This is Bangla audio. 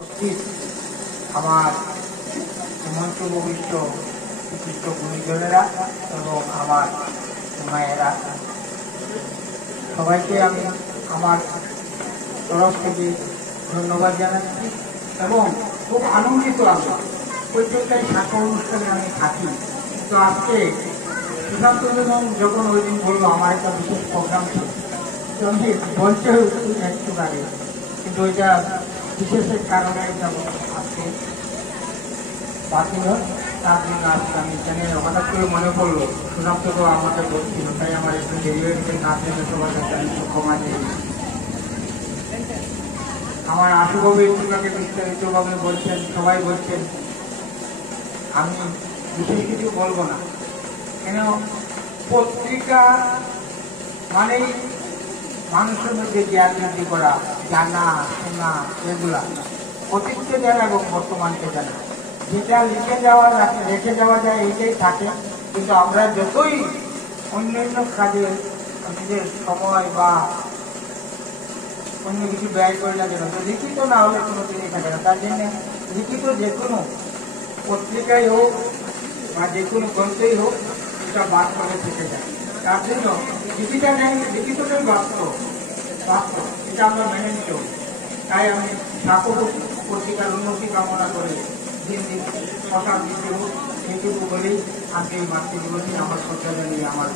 উপস্থিত আমার মঞ্চ ভবিষ্য বিশিষ্ট গুণীজনেরা এবং আমার মায়েরা, সবাইকে আমি আমার তরফ থেকে ধন্যবাদ জানাচ্ছি এবং খুব আনন্দিত আমি প্রত্যেকটাই সাক্ষ্য অনুষ্ঠানে আমি থাকি। তো আজকে সুশান্ত যখন ওই দিন বললো আমার একটা বিশেষ প্রোগ্রাম ছিল, তো আমি বলতে একটু আগে, কিন্তু ওইটা বিশেষের কারণে আজকে বাতিল হয়। তার জন্য আজকে আমি এখানে হঠাৎ করে মনে পড়লো সুশান্ত তো আমাকে বলছিল, তাই আমার একটু দেরি হয়ে গেছে। তার জন্য সবার কাছে আমি ক্ষমা চাই। আমার আশুবাবু একটুটাকে বিস্তারিতভাবে বলছেন, সবাই বলছেন, আমি বিশেষ কিছু বলবো না। কেন পত্রিকা মানেই মানুষের মধ্যে জ্ঞান বৃদ্ধি করা, জানা শোনা, এগুলা অতীতকে জানা এবং বর্তমানকে জানা। যেটা রেখে যাওয়া যায় এইটাই থাকে, কিন্তু আমরা যতই অন্যান্য কাজে নিজের সময় বা অন্য কিছু ব্যয় করে না কেন, লিখিত না হলে কোনো জিনিস থাকে না। তার জন্য লিখিত যে কোনো পত্রিকায় হোক বা যে কোনো গ্রন্থেই হোক, এটা বাস্তবে থেকে যায়। তার জন্য লিখিতটাই বাস্তব, এটা আমরা মেনে নিতে হবে। তাই আমি সাক্ষ্য পত্রিকার উন্নতি কামনা করে দিন দিন কথা দিতে হোক, এইটুকু বলেই আজকে এই মাতৃদিবসে আমার শ্রদ্ধা জানিয়ে আমার